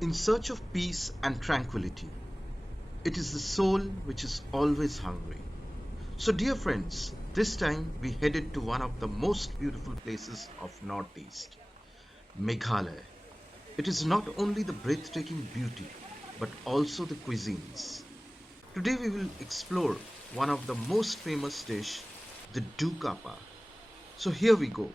in search of peace and tranquility. It is the soul which is always hungry. So, dear friends, this time we headed to one of the most beautiful places of Northeast, Meghalaya. It is not only the breathtaking beauty, but also the cuisines. Today we will explore one of the most famous dish, the dookappa. So here we go.